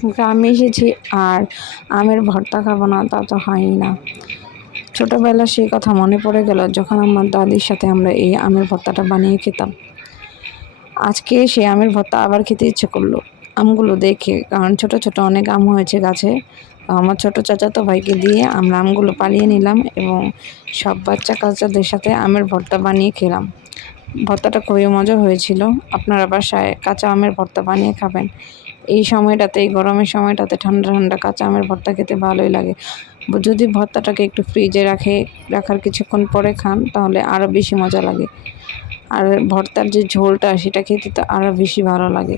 গ্রামে এসেছি আর আমের ভর্তা খাবো না তা তো হয়ই না। ছোটবেলার সেই কথা মনে পড়ে গেল যখন আমার দাদির সাথে আমরা এই আমের ভর্তাটা বানিয়ে খেতাম। আজকে সেই আমের ভর্তা আবার খেতে ইচ্ছে করলো আমগুলো দেখে, কারণ ছোট ছোট অনেক আম হয়েছে গাছে। আমার ছোট চাচাতো ভাইকে দিয়ে আমরা আমগুলো পালিয়ে নিলাম এবং সব বাচ্চা কাচ্চাদের সাথে আমের ভর্তা বানিয়ে খেলাম। ভর্তাটা খুবই মজা হয়েছিল। আপনারা বাসায় কাঁচা আমের ভর্তা বানিয়ে খাবেন। এই সময়টাতে, এই গরমের সময়টাতে ঠান্ডা ঠান্ডা কাঁচা আমের ভর্তা খেতে ভালোই লাগে। যদি ভর্তাটাকে একটু ফ্রিজে রাখার কিছুক্ষণ পরে খান তাহলে আরও বেশি মজা লাগে। আর ভর্তার যে ঝোলটা সেটা খেতে তো আরও বেশি ভালো লাগে।